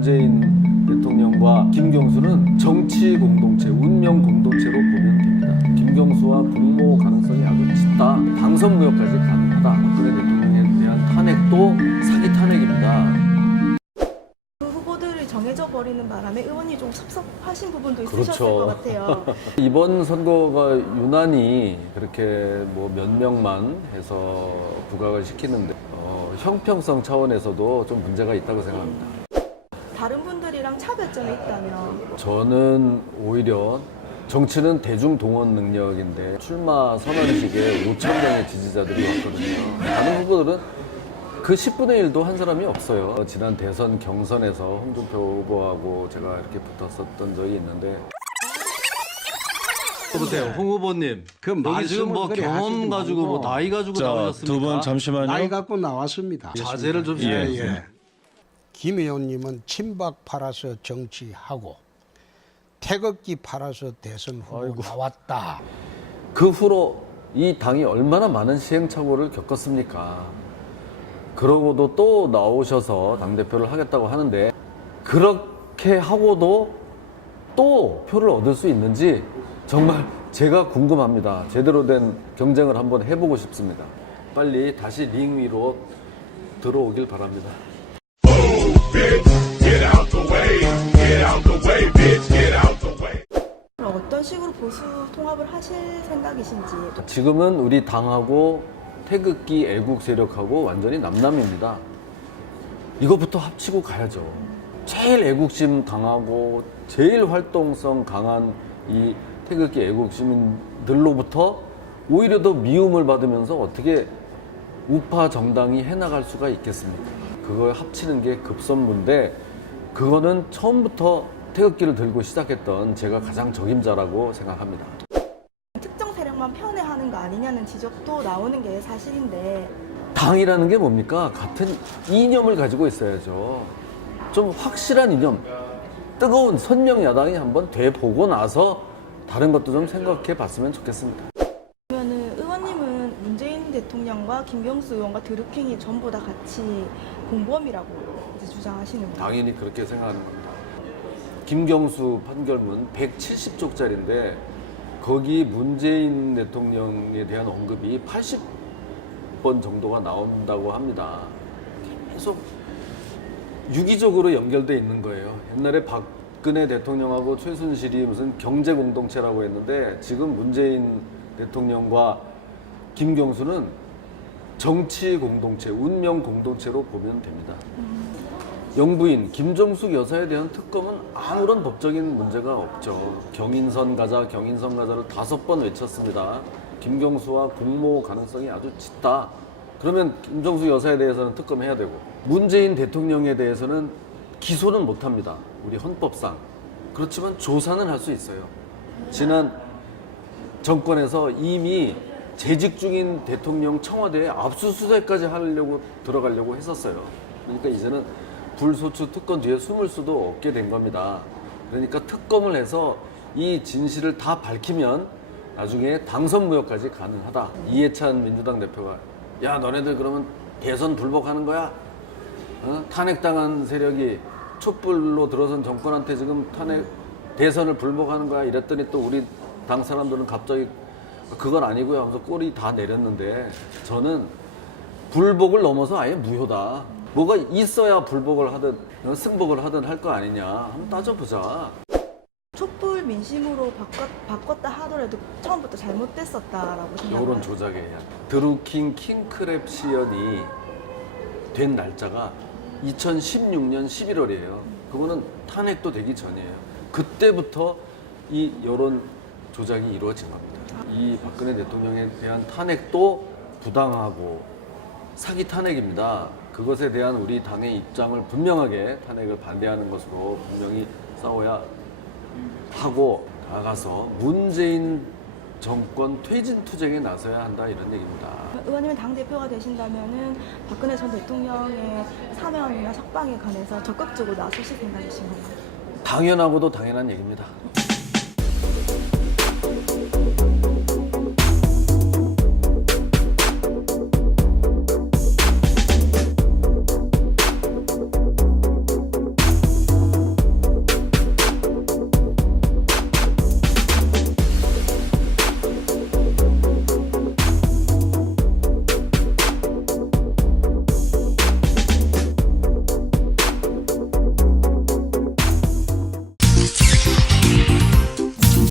문재인 대통령과 김경수는 정치 공동체, 운명 공동체로 보면 됩니다. 김경수와 공모 가능성이 아주 짙다. 당선 무효까지 가능하다. 박근혜 대통령에 대한 탄핵도 사기 탄핵입니다. 후보들이 정해져 버리는 바람에 의원이 좀 섭섭하신 부분도 있으셨을 그렇죠. 것 같아요. 이번 선거가 유난히 그렇게 뭐 몇 명만 해서 부각을 시키는데 형평성 차원에서도 좀 문제가 있다고 생각합니다. 다른 분들이랑 차별점이 있다면 저는 오히려 정치는 대중 동원 능력인데 출마 선언식에 5천 명의 지지자들이 왔거든요. 다른 후보들은 그 10분의 1도 한 사람이 없어요. 지난 대선 경선에서 홍준표 후보하고 제가 이렇게 붙었었던 적이 있는데 보세요, 홍 후보님. 그 여기 지금 뭐 말씀을 그래 경험 하시지 가지고 뭐 말고. 나이 가지고 자, 나오셨습니까? 두 분 잠시만요. 나이 갖고 나왔습니다. 자제를 좀 예, 해주세요. 예. 김 의원님은 친박 팔아서 정치하고 태극기 팔아서 대선 후보 아이고. 나왔다. 그 후로 이 당이 얼마나 많은 시행착오를 겪었습니까? 그러고도 또 나오셔서 당대표를 하겠다고 하는데 그렇게 하고도 또 표를 얻을 수 있는지 정말 제가 궁금합니다. 제대로 된 경쟁을 한번 해보고 싶습니다. 빨리 다시 링 위로 들어오길 바랍니다. 어떤 식으로 보수 통합을 하실 생각이신지 지금은 우리 당하고 태극기 애국 세력하고 완전히 남남입니다. 이거부터 합치고 가야죠. 제일 애국심 강하고 제일 활동성 강한 이 태극기 애국 시민들로부터 오히려 더 미움을 받으면서 어떻게 우파 정당이 해나갈 수가 있겠습니까? 그걸 합치는 게 급선무인데 그거는 처음부터 태극기를 들고 시작했던 제가 가장 적임자라고 생각합니다. 특정 세력만 편애하는 거 아니냐는 지적도 나오는 게 사실인데 당이라는 게 뭡니까? 같은 이념을 가지고 있어야죠. 좀 확실한 이념, 뜨거운 선명 야당이 한번 돼보고 나서 다른 것도 좀 생각해 봤으면 좋겠습니다. 그러면은 의원님은 문재인 대통령과 김경수 의원과 드루킹이 전부 다 같이 공범이라고 이제 주장하시는 거예요. 당연히 그렇게 생각하는 겁니다. 김경수 판결문 170쪽짜리인데 거기 문재인 대통령에 대한 언급이 80번 정도가 나온다고 합니다. 계속 유기적으로 연결돼 있는 거예요. 옛날에 박근혜 대통령하고 최순실이 무슨 경제 공동체라고 했는데 지금 문재인 대통령과 김경수는 정치 공동체, 운명 공동체로 보면 됩니다. 영부인 김정숙 여사에 대한 특검은 아무런 법적인 문제가 없죠. 경인선 가자, 경인선 가자를 5번 외쳤습니다. 김경수와 공모 가능성이 아주 짙다. 그러면 김정숙 여사에 대해서는 특검해야 되고 문재인 대통령에 대해서는 기소는 못합니다. 우리 헌법상. 그렇지만 조사는 할 수 있어요. 지난 정권에서 이미 재직 중인 대통령 청와대에 압수수색까지 들어가려고 했었어요. 그러니까 이제는 불소추 특권 뒤에 숨을 수도 없게 된 겁니다. 그러니까 특검을 해서 이 진실을 다 밝히면 나중에 당선 무효까지 가능하다. 이해찬 민주당 대표가 야 너네들 그러면 대선 불복하는 거야? 탄핵당한 세력이 촛불로 들어선 정권한테 지금 대선을 불복하는 거야? 이랬더니 또 우리 당 사람들은 갑자기 그건 아니고요 하면서 꼬리 다 내렸는데 저는 불복을 넘어서 아예 무효다. 뭐가 있어야 불복을 하든 승복을 하든 할 거 아니냐. 한번 따져보자. 촛불 민심으로 바꿨다 하더라도 처음부터 잘못됐었다라고 생각해요. 이런 조작이에요. 드루킹 킹크랩 시연이 된 날짜가 2016년 11월이에요. 그거는 탄핵도 되기 전이에요. 그때부터 이 여론 조작이 이루어진 겁니다. 이 박근혜 대통령에 대한 탄핵도 부당하고 사기 탄핵입니다. 그것에 대한 우리 당의 입장을 분명하게 탄핵을 반대하는 것으로 분명히 싸워야 하고 나아가서 문재인 정권 퇴진 투쟁에 나서야 한다 이런 얘기입니다. 의원님은 당대표가 되신다면은 박근혜 전 대통령의 사면이나 석방에 관해서 적극적으로 나서실 생각이신가요? 당연하고도 당연한 얘기입니다.